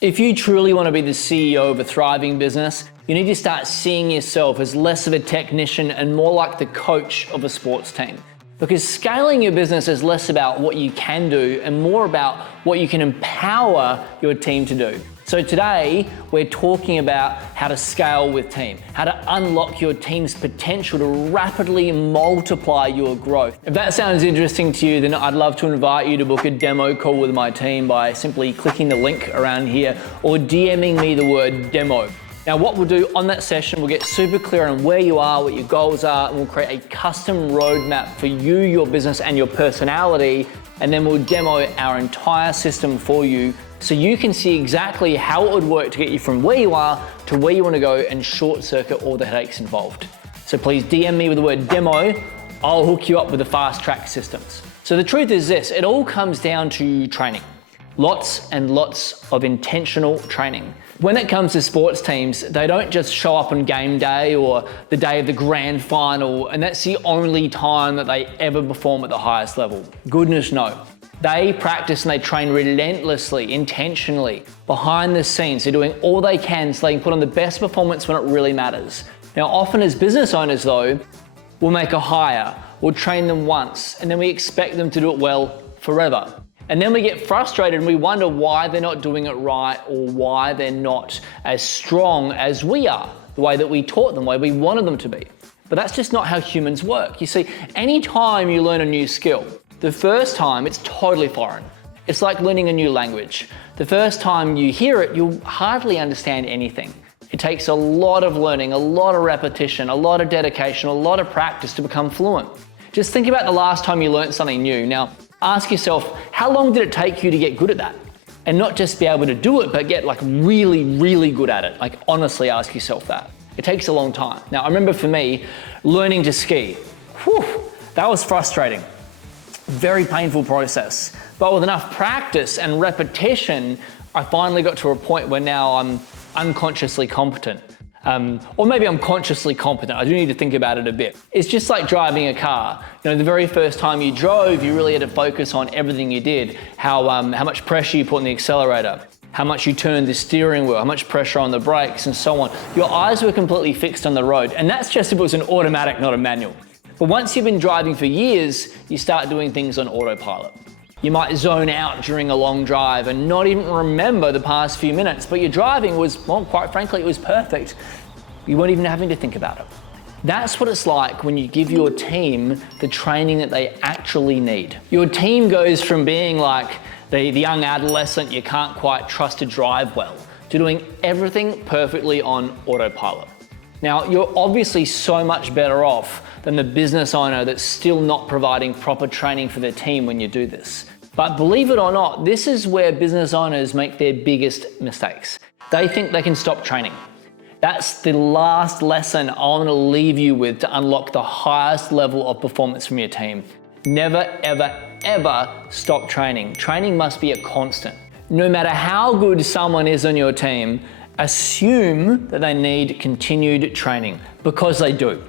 If you truly want to be the CEO of a thriving business, you need to start seeing yourself as less of a technician and more like the coach of a sports team. Because scaling your business is less about what you can do and more about what you can empower your team to do. So today, we're talking about how to scale with team, how to unlock your team's potential to rapidly multiply your growth. If that sounds interesting to you, then I'd love to invite you to book a demo call with my team by simply clicking the link around here or DMing me the word demo. Now what we'll do on that session, we'll get super clear on where you are, what your goals are, and we'll create a custom roadmap for you, your business, and your personality, and then we'll demo our entire system for you so you can see exactly how it would work to get you from where you are to where you want to go and short circuit all the headaches involved. So please DM me with the word demo. I'll hook you up with the fast track systems. So the truth is this, it all comes down to training. Lots and lots of intentional training. When it comes to sports teams, they don't just show up on game day or the day of the grand final, and that's the only time that they ever perform at the highest level. Goodness no. They practice and they train relentlessly, intentionally, behind the scenes. They're doing all they can so they can put on the best performance when it really matters. Now, often as business owners though, we'll make a hire, we'll train them once, and then we expect them to do it well forever. And then we get frustrated and we wonder why they're not doing it right or why they're not as strong as we are, the way that we taught them, the way we wanted them to be. But that's just not how humans work. You see, anytime you learn a new skill, the first time it's totally foreign. It's like learning a new language. The first time you hear it, you'll hardly understand anything. It takes a lot of learning, a lot of repetition, a lot of dedication, a lot of practice to become fluent. Just think about the last time you learned something new. Now, ask yourself, how long did it take you to get good at that? And not just be able to do it, but get like really, really good at it. Like honestly ask yourself that. It takes a long time. Now, I remember for me, learning to ski, that was frustrating. Very painful process. But with enough practice and repetition, I finally got to a point where now I'm unconsciously competent. Or maybe I'm consciously competent. I do need to think about it a bit. It's just like driving a car. You know, the very first time you drove, you really had to focus on everything you did. How much pressure you put on the accelerator, how much you turned the steering wheel, how much pressure on the brakes and so on. Your eyes were completely fixed on the road. And that's just if it was an automatic, not a manual. But once you've been driving for years, you start doing things on autopilot. You might zone out during a long drive and not even remember the past few minutes, but your driving was, well, quite frankly, it was perfect. You weren't even having to think about it. That's what it's like when you give your team the training that they actually need. Your team goes from being like the young adolescent you can't quite trust to drive well, to doing everything perfectly on autopilot. Now, you're obviously so much better off than the business owner that's still not providing proper training for their team when you do this. But believe it or not, this is where business owners make their biggest mistakes. They think they can stop training. That's the last lesson I want to leave you with to unlock the highest level of performance from your team. Never, ever, ever stop training. Training must be a constant. No matter how good someone is on your team, assume that they need continued training, because they do.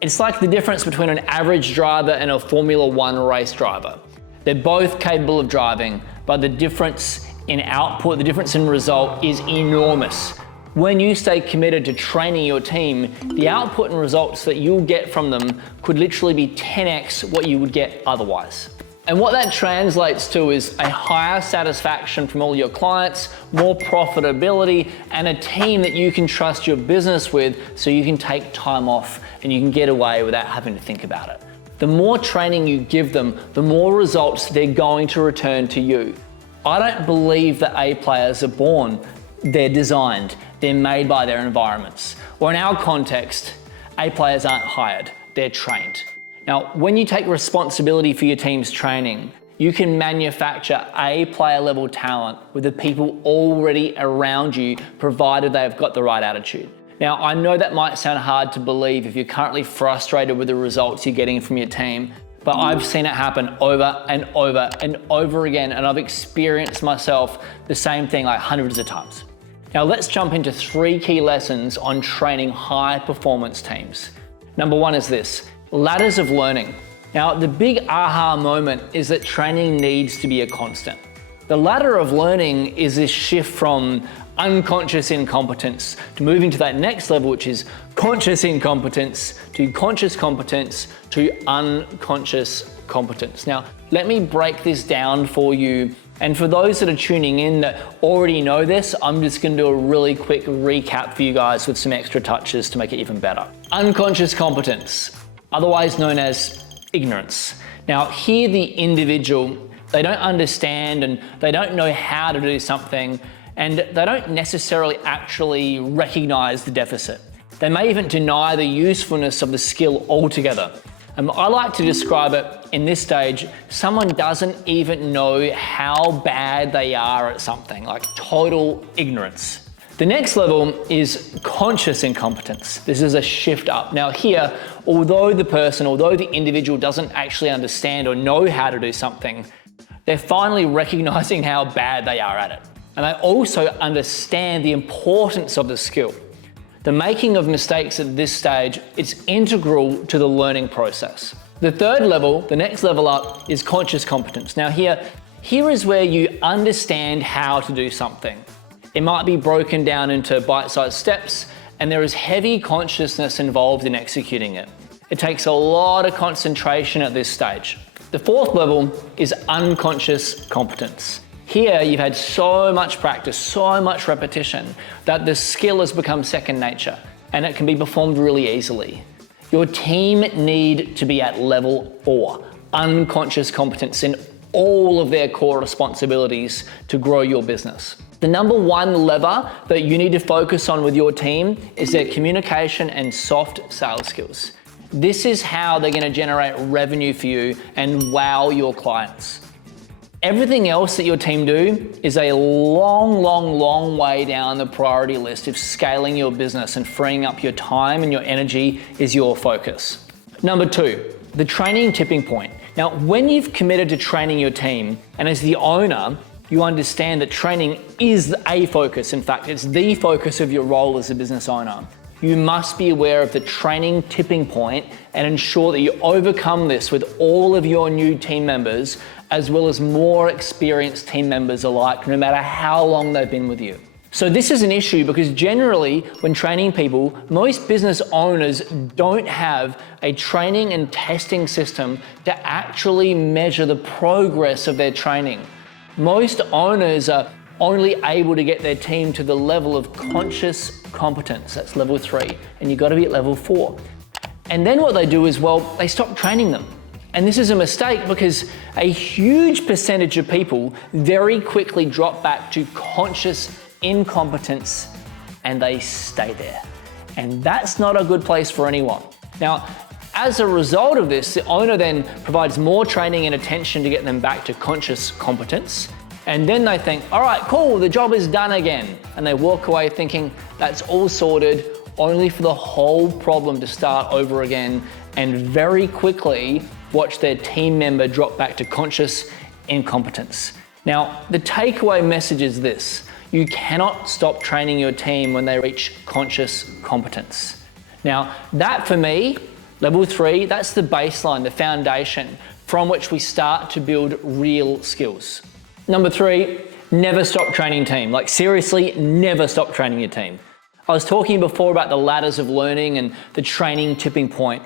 It's like the difference between an average driver and a Formula One race driver. They're both capable of driving, but the difference in output, the difference in result is enormous. When you stay committed to training your team, the output and results that you'll get from them could literally be 10x what you would get otherwise. And what that translates to is a higher satisfaction from all your clients, more profitability, and a team that you can trust your business with so you can take time off and you can get away without having to think about it. The more training you give them, the more results they're going to return to you. I don't believe that A players are born. They're designed. They're made by their environments. Or in our context, A players aren't hired. They're trained. Now, when you take responsibility for your team's training, you can manufacture A player level talent with the people already around you, provided they've got the right attitude. Now, I know that might sound hard to believe if you're currently frustrated with the results you're getting from your team, but I've seen it happen over and over and over again, and I've experienced myself the same thing like hundreds of times. Now, let's jump into 3 key lessons on training high performance teams. Number 1 is this. Ladders of learning. Now, the big aha moment is that training needs to be a constant. The ladder of learning is this shift from unconscious incompetence to moving to that next level, which is conscious incompetence to conscious competence to unconscious competence. Now, let me break this down for you. And for those that are tuning in that already know this, I'm just going to do a really quick recap for you guys with some extra touches to make it even better. Unconscious competence, otherwise known as ignorance. Now, here the individual, they don't understand and they don't know how to do something, and they don't necessarily actually recognize the deficit. They may even deny the usefulness of the skill altogether. I like to describe it in this stage, someone doesn't even know how bad they are at something, like total ignorance. The next level is conscious incompetence. This is a shift up. Now here, although the individual doesn't actually understand or know how to do something, they're finally recognizing how bad they are at it. And they also understand the importance of the skill. The making of mistakes at this stage, it's integral to the learning process. The third level, the next level up, is conscious competence. Now here is where you understand how to do something. It might be broken down into bite-sized steps, and there is heavy consciousness involved in executing it. It takes a lot of concentration at this stage. The fourth level is unconscious competence. Here, you've had so much practice, so much repetition, that the skill has become second nature, and it can be performed really easily. Your team need to be at level 4, unconscious competence in all of their core responsibilities to grow your business. The number one lever that you need to focus on with your team is their communication and soft sales skills. This is how they're going to generate revenue for you and wow your clients. Everything else that your team do is a long way down the priority list if scaling your business and freeing up your time and your energy is your focus. Number 2, the training tipping point. Now, when you've committed to training your team, and as the owner, you understand that training is a focus. In fact, it's the focus of your role as a business owner. You must be aware of the training tipping point and ensure that you overcome this with all of your new team members, as well as more experienced team members alike, no matter how long they've been with you. So this is an issue because generally when training people, most business owners don't have a training and testing system to actually measure the progress of their training. Most owners are only able to get their team to the level of conscious competence. That's level 3, and you've got to be at level 4. And then what they do is, well, they stop training them. And this is a mistake because a huge percentage of people very quickly drop back to conscious incompetence and they stay there. And that's not a good place for anyone. Now, as a result of this, the owner then provides more training and attention to get them back to conscious competence. And then they think, all right, cool, the job is done again. And they walk away thinking that's all sorted, only for the whole problem to start over again and very quickly watch their team member drop back to conscious incompetence. Now, the takeaway message is this: you cannot stop training your team when they reach conscious competence. Now, that for me, level 3, that's the baseline, the foundation from which we start to build real skills. Number 3, never stop training team. Like seriously, never stop training your team. I was talking before about the ladders of learning and the training tipping point.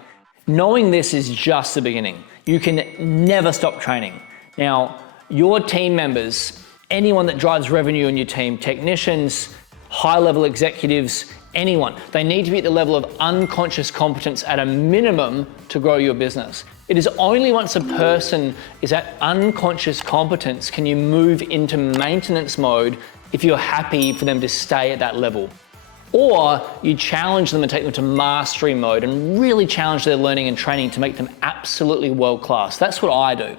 Knowing this is just the beginning. You can never stop training. Now, your team members, anyone that drives revenue in your team, technicians, high-level executives, anyone, they need to be at the level of unconscious competence at a minimum to grow your business. It is only once a person is at unconscious competence can you move into maintenance mode if you're happy for them to stay at that level. Or you challenge them and take them to mastery mode and really challenge their learning and training to make them absolutely world-class. That's what I do.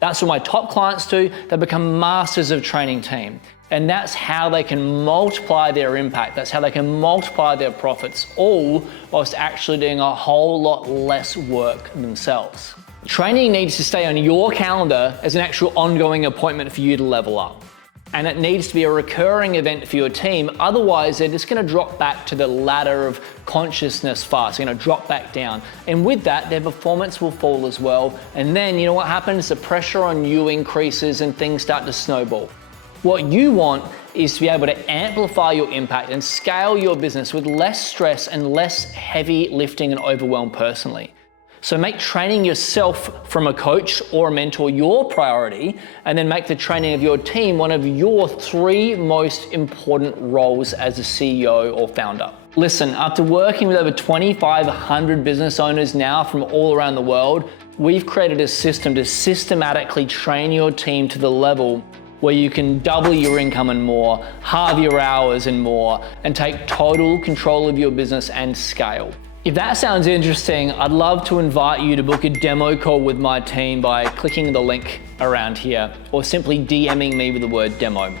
That's what my top clients do. They become masters of training team. And that's how they can multiply their impact. That's how they can multiply their profits, all whilst actually doing a whole lot less work themselves. Training needs to stay on your calendar as an actual ongoing appointment for you to level up. And it needs to be a recurring event for your team. Otherwise, they're just going to drop back to the ladder of consciousness fast. They're going to drop back down. And with that, their performance will fall as well. And then, you know what happens? The pressure on you increases and things start to snowball. What you want is to be able to amplify your impact and scale your business with less stress and less heavy lifting and overwhelm personally. So make training yourself from a coach or a mentor your priority, and then make the training of your team one of your 3 most important roles as a CEO or founder. Listen, after working with over 2,500 business owners now from all around the world, we've created a system to systematically train your team to the level where you can double your income and more, halve your hours and more, and take total control of your business and scale. If that sounds interesting, I'd love to invite you to book a demo call with my team by clicking the link around here, or simply DMing me with the word demo.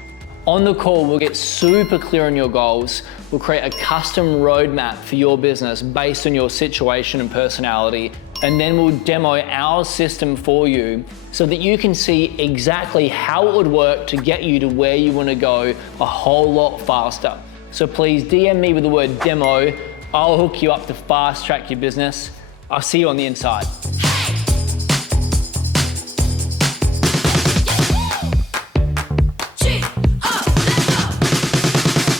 On the call, we'll get super clear on your goals. We'll create a custom roadmap for your business based on your situation and personality, and then we'll demo our system for you so that you can see exactly how it would work to get you to where you want to go a whole lot faster. So please DM me with the word demo. I'll hook you up to fast track your business. I'll see you on the inside.